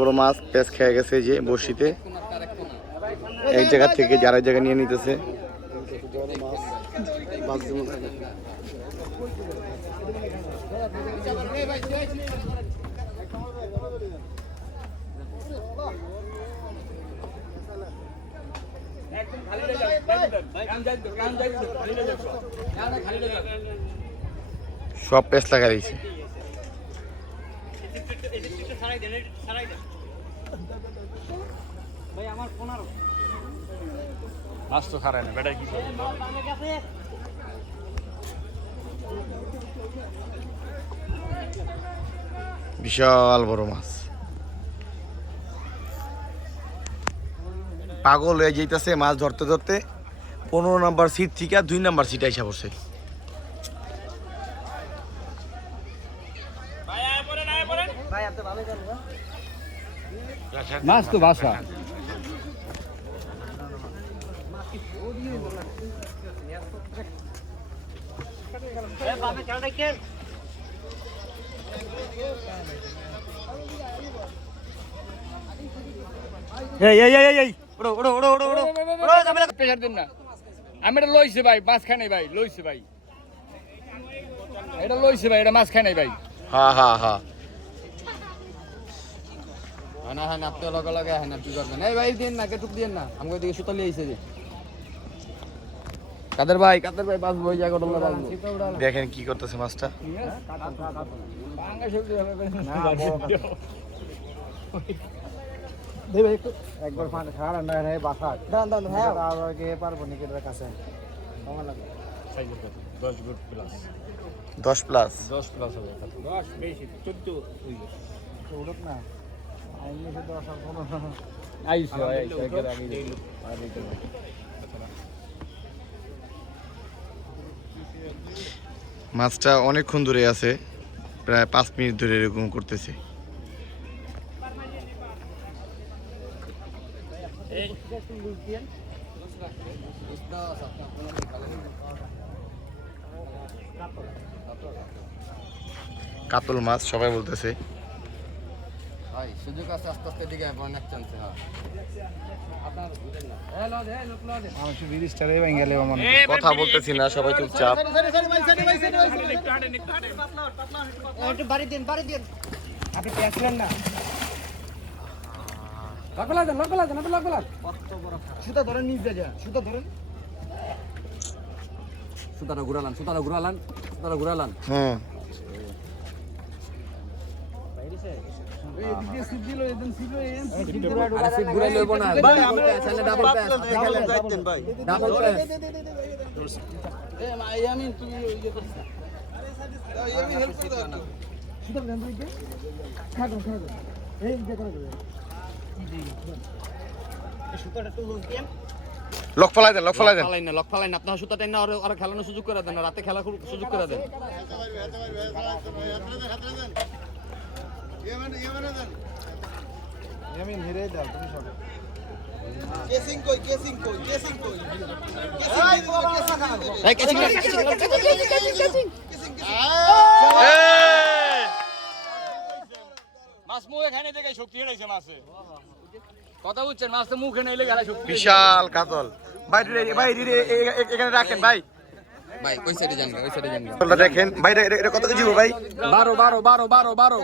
বড় মাছ পেঁচ খেয়ে গেছে যে বড়শিতে, এক জায়গা থেকে আরেক জায়গায় নিয়ে নিতেছে। সব পেঁচ লাগা দিয়েছে। বিশাল বড় মাছ, পাগল হয়ে যাইতেছে মাছ ধরতে ধরতে। 15 নম্বর সিট থেকে 2 নম্বর সিট আইসা পড়ছে। মাছ তো বাসা আমি এটা লইছে ভাই, মাছ খাই নাই ভাই, লইছে ভাই, এটা লইছে ভাই, এটা মাছ খাই নাই ভাই। হ্যাঁ হ্যাঁ হ্যাঁ, না হ্যাঁ আপনি লগে লগে হ্যাঁ তুই করবেন। এই ভাই দিন না, কেটুক দিন না, আমাকে দিকে সুতালি আইছে যে কাদের ভাই বাস বই জায়গা ডলা বাস। দেখেন কি করতেছে মাছটা। একবার খাওয়া না হয় বাসা দান হ্যাঁ আর গিয়ে পারবো নি কেটে কাছে কেমন লাগে 10 প্লাস হবে 10 বেশি 14 উড়ক না আইলে সে 10 আর 15 আইছে একের আগে মাছটা অনেকক্ষণ ধরে আছে, প্রায় 5 মিনিট ধরে এরকম করতেছে। কাতল মাছ সবাই বলতেছে। ভাই সুযোগ আছে, আস্তে আস্তে দিকে অনেক চান্স। কথা বলতেছি না, সবাই চুপচাপ। আপনি পেছলেন না সুতা ধরেন নিচ যা সুতা ধরেন সুতাটা ঘুরালান হুম, লক ফলাই দেন আপনার সুতা টেন আর খেলানোর সুযোগ করে দেন, রাতে খেলা সুযোগ করে দেন। মাছ মুখে খাই দেখে শক্তি হেরাইছে মাছে, কথা বুঝছেন? মাছ তো মুখে নেইলে গেলে শক্তি। বিশাল কাতল ভাই, এখানে রাখেন ভাই। ভাই ওই সাইডে যান, ওই সাইডে যান। দেখেন ভাই, এটা কত কেজি ভাই?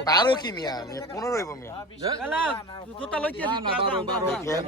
12 কি মিয়া? 15 হইব মিয়া। জুতা লইতে দিন না, 12 দেখেন